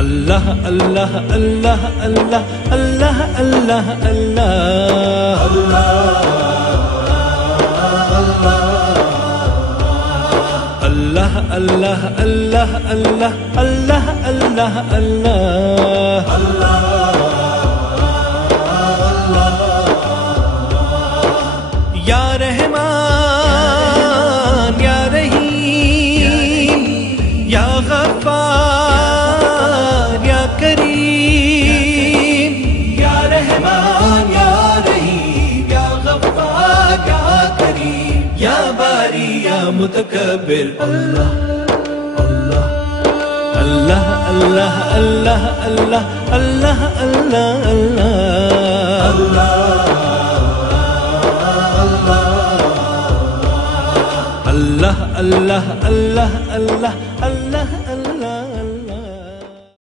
اللہ اللہ اللہ اللہ اللہ اللہ اللہ اللہ اللہ اللہ اللہ اللہ اللہ اللہ یا رحمان یا رحیم یا غفار یا کریم یا رحمان یا رحیم یا غفار یا کریم یا باری یا متکبر اللہ اللہ اللہ اللہ اللہ اللہ اللہ اللہ اللہ اللہ اللہ اللہ اللہ اللہ